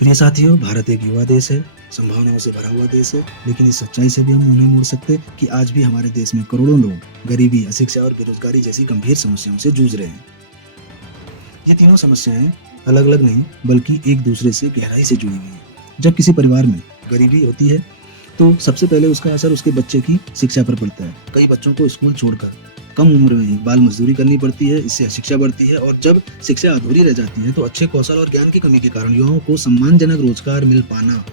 प्रिय साथियों, भारत एक युवा देश है, संभावनाओं से भरा हुआ देश है, लेकिन इस सच्चाई से भी हम नहीं मोड़ सकते कि आज भी हमारे देश में करोड़ों लोग गरीबी, अशिक्षा और बेरोजगारी जैसी गंभीर समस्याओं से जूझ रहे हैं। ये तीनों समस्याएं अलग अलग नहीं बल्कि एक दूसरे से गहराई से जुड़ी हुई हैं। जब किसी परिवार में गरीबी होती है तो सबसे पहले उसका असर उसके बच्चे की शिक्षा पर पड़ता है। कई बच्चों को स्कूल छोड़कर कम उम्र में ही बाल मजदूरी करनी पड़ती है, इससे अशिक्षा बढ़ती है और जब शिक्षा अधूरी रह जाती है तो अच्छे कौशल और ज्ञान की कमी के कारण युवाओं को सम्मानजनक रोजगार मिल पाना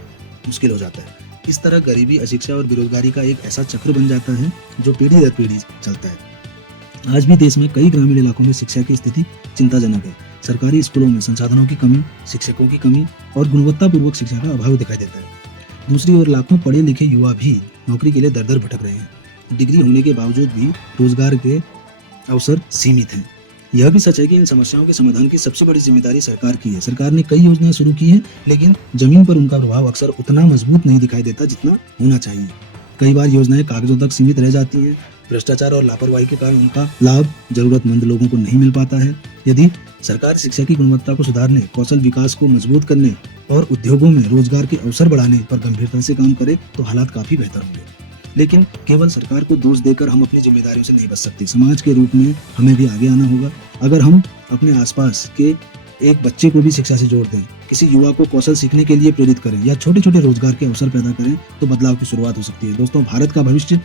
मुश्किल हो जाता है। इस तरह गरीबी, अशिक्षा और बेरोजगारी का एक ऐसा चक्र बन जाता है जो पीढ़ी दर पीढ़ी चलता है। आज भी देश में कई ग्रामीण इलाकों में शिक्षा की स्थिति चिंताजनक है। सरकारी स्कूलों में संसाधनों की कमी, शिक्षकों की कमी और गुणवत्तापूर्वक शिक्षा का अभाव दिखाई देता है। दूसरी ओर लाखों पढ़े लिखे युवा भी नौकरी के लिए दर दर भटक रहे हैं। डिग्री होने के बावजूद भी रोजगार के अवसर सीमित हैं। यह भी सच है कि इन समस्याओं के समाधान की सबसे बड़ी जिम्मेदारी सरकार की है। सरकार ने कई योजनाएं शुरू की हैं, लेकिन जमीन पर उनका प्रभाव अक्सर उतना मजबूत नहीं दिखाई देता जितना होना चाहिए। कई बार योजनाएं कागजों तक सीमित रह जाती हैं। भ्रष्टाचार और लापरवाही के कारण उनका लाभ जरूरतमंद लोगों को नहीं मिल पाता है। यदि सरकार शिक्षा की गुणवत्ता को सुधारने, कौशल विकास को मजबूत करने और उद्योगों में रोजगार के अवसर बढ़ाने पर गंभीरता से काम करे तो हालात काफी बेहतर होंगे। लेकिन केवल सरकार को दोष देकर हम अपनी जिम्मेदारियों से नहीं बच सकते। समाज के रूप में हमें भी आगे आना होगा। अगर हम अपने आसपास के एक बच्चे को भी शिक्षा से जोड़ दें, किसी युवा को कौशल सीखने के लिए प्रेरित करें या छोटे छोटे रोजगार के अवसर पैदा करें तो बदलाव की शुरुआत हो सकती है। दोस्तों, भारत का भविष्य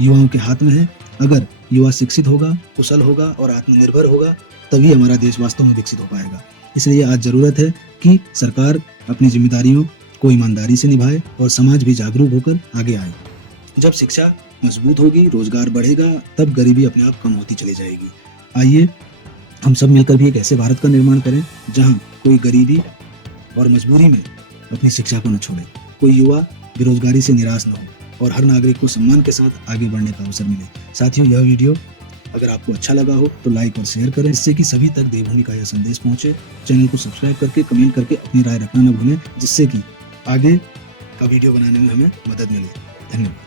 युवाओं के हाथ में है। अगर युवा शिक्षित होगा, कुशल होगा और आत्मनिर्भर होगा तभी हमारा देश वास्तव में विकसित हो पाएगा। इसलिए आज जरूरत है कि सरकार अपनी जिम्मेदारियों को ईमानदारी से निभाए और समाज भी जागरूक होकर आगे आए। जब शिक्षा मजबूत होगी, रोजगार बढ़ेगा, तब गरीबी अपने आप कम होती चली जाएगी। आइए हम सब मिलकर भी एक ऐसे भारत का निर्माण करें जहां कोई गरीबी और मजबूरी में अपनी शिक्षा को न छोड़े, कोई युवा बेरोजगारी से निराश न हो और हर नागरिक को सम्मान के साथ आगे बढ़ने का अवसर मिले। साथियों, यह वीडियो अगर आपको अच्छा लगा हो तो लाइक और शेयर करें, जिससे कि सभी तक देवभूमि का यह संदेश पहुंचे। चैनल को सब्सक्राइब करके कमेंट करके अपनी राय रखना न भूलें, जिससे कि आगे का वीडियो बनाने में हमें मदद मिले। धन्यवाद।